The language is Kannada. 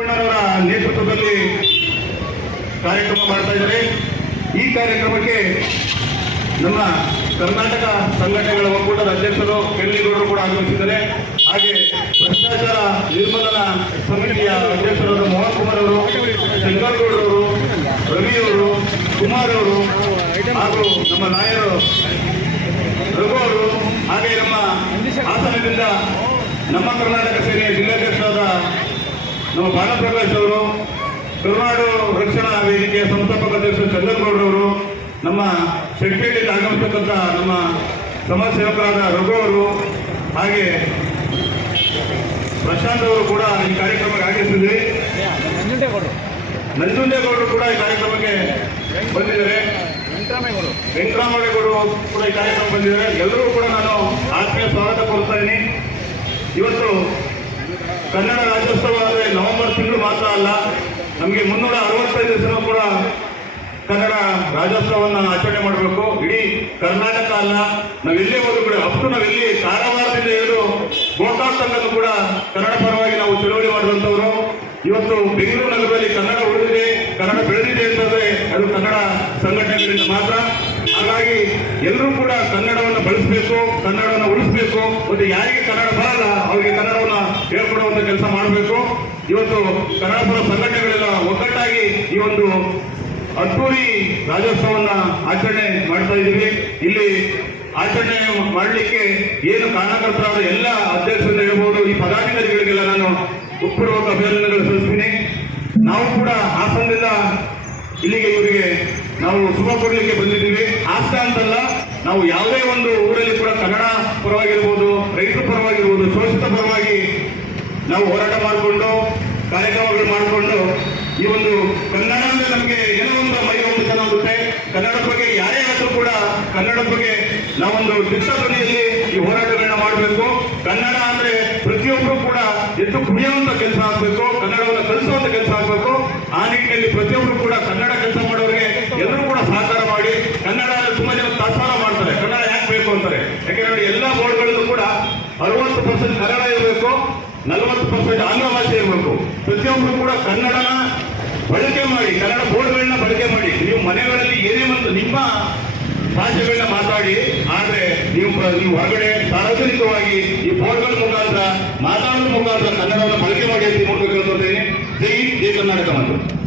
ಅವರ ನೇತೃತ್ವದಲ್ಲಿ ಕಾರ್ಯಕ್ರಮ ಮಾಡ್ತಾ ಇದ್ದಾರೆ. ಈ ಕಾರ್ಯಕ್ರಮಕ್ಕೆ ನಮ್ಮ ಕರ್ನಾಟಕ ಸಂಘಟನೆಗಳ ಒಕ್ಕೂಟದ ಅಧ್ಯಕ್ಷರು ಕೆಲ್ಲಿಗೌಡರು ಕೂಡ ಆಗಮಿಸಿದ್ದಾರೆ. ಹಾಗೆ ಭ್ರಷ್ಟಾಚಾರ ನಿರ್ಮೂಲನಾ ಸಮಿತಿಯ ಅಧ್ಯಕ್ಷರಾದ ಮೋಹನ್ ಕುಮಾರ್ ಅವರು, ಶಂಕರಗೌಡರವರು, ರವಿಯವರು, ಕುಮಾರ್ ಅವರು ಹಾಗೂ ನಮ್ಮ ನಾಯರು ರಘು ಅವರು, ಹಾಗೆ ನಮ್ಮ ಹಾಸನದಿಂದ ನಮ್ಮ ಕರ್ನಾಟಕ ಸೇನೆಯ ಜಿಲ್ಲಾಧ್ಯಕ್ಷರಾದ ನಮ್ಮ ಬಾಲಪ್ರಕಾಶ್ ಅವರು, ಕರುನಾಡು ರಕ್ಷಣಾ ವೇದಿಕೆಯ ಸಂಸ್ಥಾಪಕ ಅಧ್ಯಕ್ಷರು ಚಂದ್ರಗೌಡರವರು, ನಮ್ಮ ಸೆಕ್ರೆಟರಿಯಲ್ಲಿ ಆಗಮಿಸತಕ್ಕಂಥ ನಮ್ಮ ಸಮಾಜ ಸೇವಕರಾದ ರಘು ಅವರು, ಹಾಗೆ ಪ್ರಶಾಂತ್ ಅವರು ಕೂಡ ಈ ಕಾರ್ಯಕ್ರಮಕ್ಕೆ ಆಗಮಿಸಿದ್ವಿ. ನಂಜುಂಡೇಗೌಡರು ಕೂಡ ಈ ಕಾರ್ಯಕ್ರಮಕ್ಕೆ ಬಂದಿದ್ದಾರೆ. ವೆಂಕಟರಾಮೇಗೌಡರು ಕೂಡ ಈ ಕಾರ್ಯಕ್ರಮ ಬಂದಿದ್ದಾರೆ. ಎಲ್ಲರೂ ಕೂಡ ನಾನು ಆತ್ಮೀಯ ಸ್ವಾಗತ ಕೋರ್ತಾ ಇದ್ದೀನಿ. ಇವತ್ತು ಕನ್ನಡ ರಾಜ್ಯೋತ್ಸವ ಅಂದರೆ ನವೆಂಬರ್ ತಿಂಗಳು ಮಾತ್ರ ಅಲ್ಲ, ನಮಗೆ 365 ದಿವಸ ಕೂಡ ಕನ್ನಡ ರಾಜ್ಯೋತ್ಸವವನ್ನು ಆಚರಣೆ ಮಾಡಬೇಕು. ಇಡೀ ಕರ್ನಾಟಕ ಅಲ್ಲ, ನಾವೆಲ್ಲೇ ಹೋದ್ರು ಕೂಡ ಅಷ್ಟು ನಾವೆಲ್ಲಿ ಕಾರವಾರದಿಂದ ಹಿಡಿದು ಗೋಕಾಕ್ ತನಕ ಕೂಡ ಕನ್ನಡ ಪರವಾಗಿ ನಾವು ಚಳವಳಿ ಮಾಡಿದಂಥವರು. ಇವತ್ತು ಬೆಂಗಳೂರು ನಗರದಲ್ಲಿ ಕನ್ನಡ ಉಳಿದಿದೆ, ಕನ್ನಡ ಬೆಳೆದಿದೆ ಅಂತಂದ್ರೆ ಅದು ಕನ್ನಡ ಸಂಘಟನೆಗಳಿಂದ ಮಾತ್ರ. ಹಾಗಾಗಿ ಎಲ್ಲರೂ ಕೂಡ ಕನ್ನಡವನ್ನು ಬಳಸಬೇಕು, ಕನ್ನಡವನ್ನು ಉಳಿಸಬೇಕು. ಮತ್ತು ಯಾರಿಗೆ ಕನ್ನಡ ಬರಲ್ಲ ಅವರಿಗೆ ಕನ್ನಡವನ್ನು ಹೇಳ್ಕೊಡುವಂತ ಕೆಲಸ ಮಾಡಬೇಕು. ಇವತ್ತು ಕನ್ನಡ ಪರ ಸಂಘಟನೆಗಳೆಲ್ಲ ಒಗ್ಗಟ್ಟಾಗಿ ಈ ಒಂದು ಅದ್ದೂರಿ ರಾಜ್ಯೋತ್ಸವನ್ನ ಆಚರಣೆ ಮಾಡ್ತಾ ಇದ್ದೀವಿ. ಇಲ್ಲಿ ಆಚರಣೆ ಮಾಡಲಿಕ್ಕೆ ಏನು ಕಾರಣಕರ್ತರಾದ ಎಲ್ಲ ಅಧ್ಯಕ್ಷರಿಂದ ಹೇಳ್ಬೋದು, ಈ ಪದಾಧಿಕಾರಿಗಳಿಗೆಲ್ಲ ನಾನು ಉತ್ಪೂರ್ವಕ ಅಭಿನಂದನೆಗಳು ಸಲ್ಲಿಸ್ತೀನಿ. ನಾವು ಕೂಡ ಹಾಸನದಿಂದ ಇಲ್ಲಿಗೆ ಇವರಿಗೆ ನಾವು ಶುಭ ಕೊಡಲಿಕ್ಕೆ ಬಂದಿದ್ದೀವಿ. ಹಾಸನ ಅಂತಲ್ಲ, ನಾವು ಯಾವುದೇ ಒಂದು ಊರಲ್ಲಿ ಕೂಡ ಕನ್ನಡ ಪರವಾಗಿರ್ಬೋದು, ರೈತರ ಪರವಾಗಿರ್ಬೋದು, ಶೋಷಿತ ಪರವಾಗಿ ನಾವು ಹೋರಾಟ ಮಾಡಿಕೊಂಡು ಕಾರ್ಯಕ್ರಮಗಳು ಮಾಡಿಕೊಂಡು ಈ ಒಂದು ಕನ್ನಡ ಅಂದ್ರೆ ನಮಗೆ ಏನೋ ಒಂದು ಮೈ ಒಂದು ಚೆನ್ನಾಗುತ್ತೆ. ಕನ್ನಡ ಬಗ್ಗೆ ಯಾರೇ ಆದರೂ ಕೂಡ ಕನ್ನಡ ಬಗ್ಗೆ ನಾವೊಂದು ದಿಟ್ಟ ಧ್ವನಿಯಲ್ಲಿ ಈ ಹೋರಾಟಗಳನ್ನ ಮಾಡಬೇಕು. ಕನ್ನಡ ಅಂದ್ರೆ ಪ್ರತಿಯೊಬ್ಬರು ಕೂಡ ಎದ್ದು ಕುಣಿಯುವಂತ ಕೆಲಸ ಆಗಬೇಕು, ಕನ್ನಡವನ್ನು ಕಲಿಸುವಂತ ಕೆಲಸ ಆಗಬೇಕು. ಆ ನಿಟ್ಟಿನಲ್ಲಿ ಪ್ರತಿಯೊಬ್ಬರು ಕೂಡ ಕನ್ನಡ ಕೆಲಸ ಮಾಡೋರಿಗೆ ಎಲ್ಲರೂ ಕೂಡ ಸಹಕಾರ ಮಾಡಿ. ಕನ್ನಡ ತುಂಬಾ ಜನ ತಾತ್ಸಾರ ಮಾಡ್ತಾರೆ, ಕನ್ನಡ ಯಾಕೆ ಬೇಕು ಅಂತಾರೆ. ಯಾಕೆಂದ್ರೆ ಎಲ್ಲ ಬೋರ್ಡ್ಗಳಲ್ಲೂ ಕೂಡ 60% ಕನ್ನಡ ಇರಬೇಕು, 40% ಆಂಗ್ಲ ಭಾಷೆ ಇರಬೇಕು. ಪ್ರತಿಯೊಬ್ಬರು ಕೂಡ ಕನ್ನಡನ ಬಳಕೆ ಮಾಡಿ, ಕನ್ನಡ ಬೋರ್ಡ್ಗಳನ್ನ ಬಳಕೆ ಮಾಡಿ. ನೀವು ಮನೆಗಳಲ್ಲಿ ಏನೇ ಒಂದು ನಿಮ್ಮ ಭಾಷೆಗಳನ್ನ ಮಾತಾಡಿ, ಆದ್ರೆ ನೀವು ಹೊರಗಡೆ ಸಾರ್ವಜನಿಕವಾಗಿ ಈ ಬೋರ್ಡ್ಗಳ ಮುಖಾಂತರ ಮಾತಾಡೋದ್ರ ಮುಖಾಂತರ ಕನ್ನಡವನ್ನು ಬಳಕೆ ಮಾಡಿ ಅಂತ ಮೂಲಕ ಕೇಳ್ಕೊಳ್ತೇನೆ. ಜೈ ಕರ್ನಾಟಕ ಮತ್ತು